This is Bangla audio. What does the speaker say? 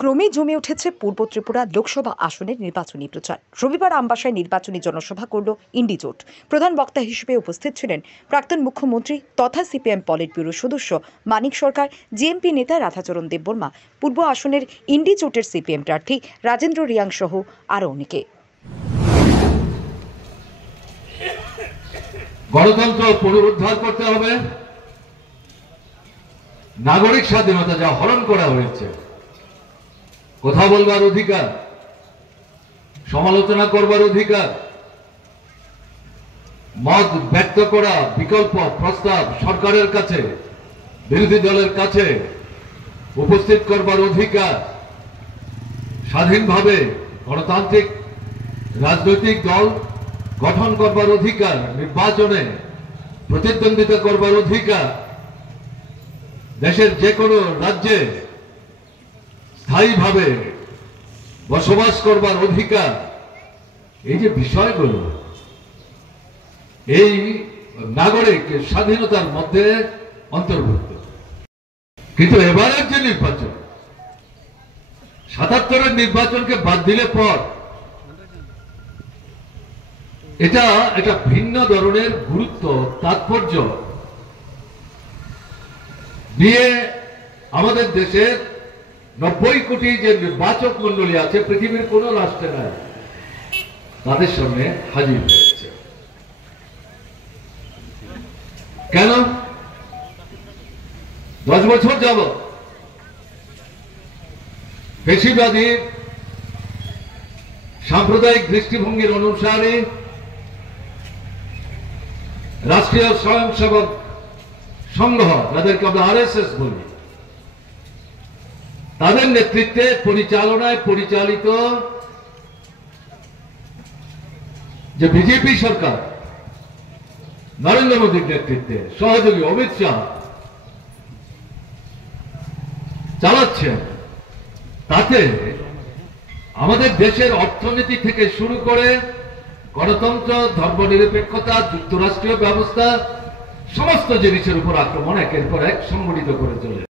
ক্রমে জমে উঠেছে পূর্ব ত্রিপুরা লোকসভা আসনের নির্বাচনী প্রচার। রবিবার আমবাসায় নির্বাচনী জনসভা করল ইন্ডি জোট। প্রধান বক্তা হিসেবে উপস্থিত ছিলেন প্রাক্তন মুখ্যমন্ত্রী তথা সিপিএম পলিট ব্যুরো সদস্য মানিক সরকার, জিএমপি নেতা রাধাচরণ দেববর্মা, পূর্ব আসনের ইন্ডি জোটের সিপিএম প্রার্থী রাজেন্দ্র রিয়াং সহ আরও অনেকে। গণতন্ত্র পুনরুদ্ধার করতে হবে। নাগরিক স্বাধীনতা যা হরণ করা হয়েছে, কথা বলবার অধিকার, সমালোচনা করবার অধিকার, মত ব্যক্ত করা, বিকল্প প্রস্তাব সরকারের কাছে, বিরোধী দলের কাছে উপস্থিত করবার অধিকার, স্বাধীনভাবে গণতান্ত্রিক রাজনৈতিক দল গঠন করবার অধিকার, নির্বাচনে প্রতিদ্বন্দ্বিতা করবার অধিকার, দেশের যে কোনো রাজ্যে স্থায়ীভাবে বসবাস করবার অধিকার, এই যে বিষয়গুলো এই নাগরিক স্বাধীনতার মধ্যে অন্তর্ভুক্ত। কিন্তু এবারের যে নির্বাচন, ৭৭-এর নির্বাচনকে বাদ দিলে পর এটা একটা ভিন্ন ধরনের গুরুত্ব, তাৎপর্য নিয়ে আমাদের দেশের ৯০ কোটি যে নির্বাচক মন্ডলী আছে, পৃথিবীর কোন রাষ্ট্রে নাই, তাদের সামনে হাজির হয়েছে। কেন? ১০ বছর যাবত বেশিবাদী সাম্প্রদায়িক দৃষ্টিভঙ্গির অনুসারে রাষ্ট্রীয় স্বয়ংসেবক সংঘ, যাদেরকে আমরা আরএসএস বলি, তাদের নেতৃত্বে পরিচালনায় পরিচালিত যে বিজেপি সরকার, নরেন্দ্র মোদীর নেতৃত্বে সহযোগী অমিত শাহ চালাচ্ছেন, তাতে আমাদের দেশের অর্থনীতি থেকে শুরু করে গণতন্ত্র, ধর্মনিরপেক্ষতা, যুক্তরাষ্ট্রীয় ব্যবস্থা, সমস্ত জিনিসের উপর আক্রমণ একের পর এক সংগঠিত করে চলে।